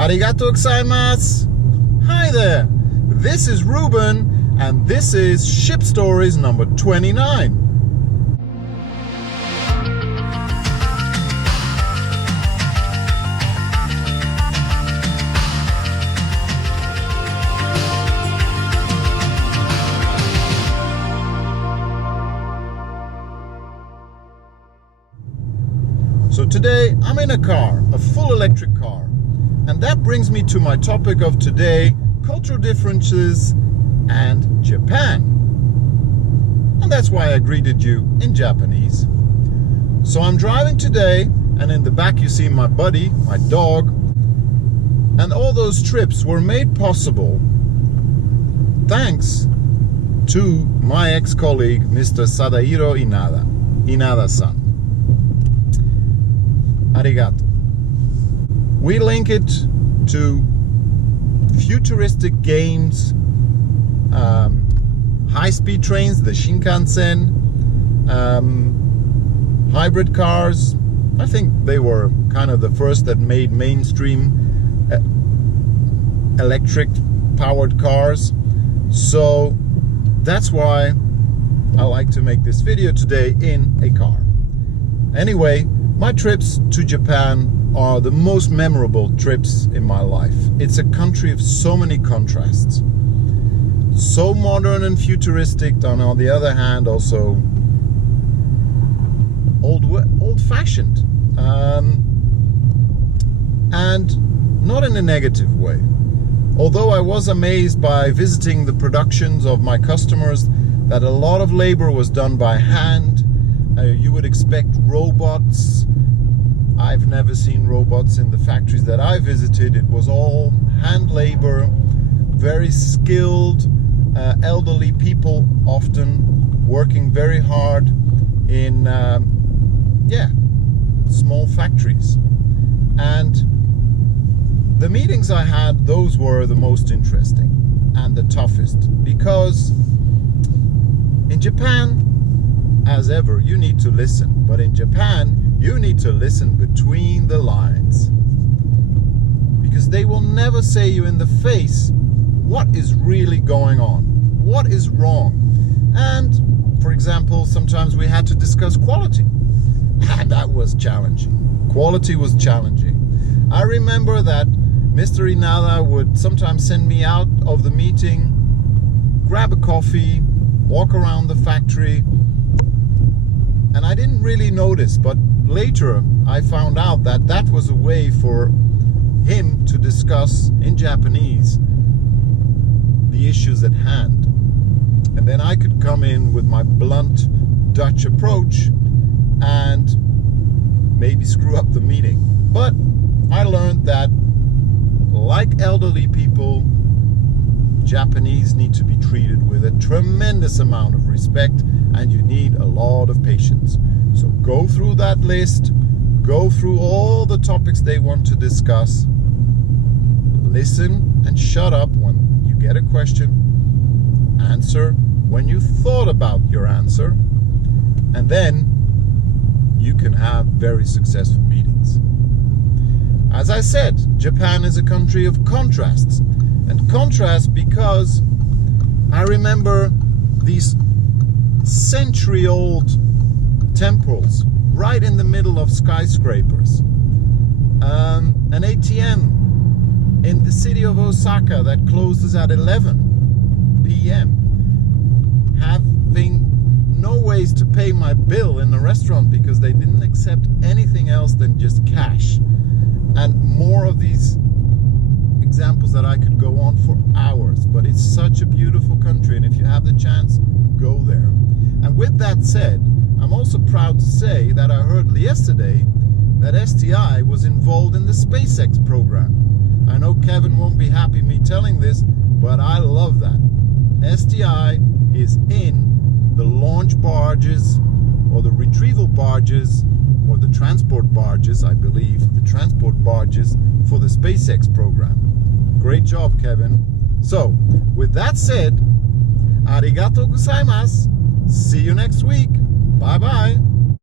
Arigato gozaimasu. Hi there. This is Ruben, and this is Ship Stories number 29. So today I'm in a car, a full electric car. And that brings me to my topic of today, cultural differences and Japan. And that's why I greeted you in Japanese. So I'm driving today, and in the back you see my buddy, my dog. And all those trips were made possible thanks to my ex-colleague, Mr. Sadahiro Inada. Inada-san. Arigato. We link it to futuristic games, high-speed trains, the Shinkansen, hybrid cars. I think they were kind of the first that made mainstream electric-powered cars. So that's why I like to make this video today in a car. Anyway, my trips to Japan are the most memorable trips in my life. It's a country of so many contrasts. So modern and futuristic, and on the other hand also old-fashioned. And not in a negative way. Although I was amazed by visiting the productions of my customers that a lot of labor was done by hand. You would expect robots. I've never seen robots in the factories that I visited. It was all hand labor, very skilled, elderly people, often working very hard in small factories. And the meetings I had, those were the most interesting and the toughest, because in Japan, as ever, you need to listen. But in Japan, you need to listen between the lines, because they will never say you in the face what is really going on, what is wrong. And for example, sometimes we had to discuss quality, and that was challenging. Quality was challenging. I remember that Mr. Inada would sometimes send me out of the meeting, grab a coffee, walk around the factory, and I didn't really notice, but later I found out that that was a way for him to discuss in Japanese the issues at hand. And then I could come in with my blunt Dutch approach and maybe screw up the meeting. But I learned that, like elderly people, Japanese need to be treated with a tremendous amount of respect, and you need a lot of patience. So go through that list, go through all the topics they want to discuss, listen and shut up when you get a question, answer when you thought about your answer, and then you can have very successful meetings. As I said, Japan is a country of contrasts. And contrast because I remember these century-old temples right in the middle of skyscrapers. An ATM in the city of Osaka that closes at 11 p.m. Having no ways to pay my bill in the restaurant because they didn't accept anything else than just cash. And more of these examples that I could go on for hours, but it's such a beautiful country, and if you have the chance, go there. And with that said, I'm also proud to say that I heard yesterday that STI was involved in the SpaceX program. I know Kevin won't be happy me telling this, but I love that. STI is in the launch barges, or the retrieval barges, or the transport barges, I believe, the transport barges for the SpaceX program. Great job, Kevin. So, with that said, arigato gozaimasu. See you next week. Bye-bye.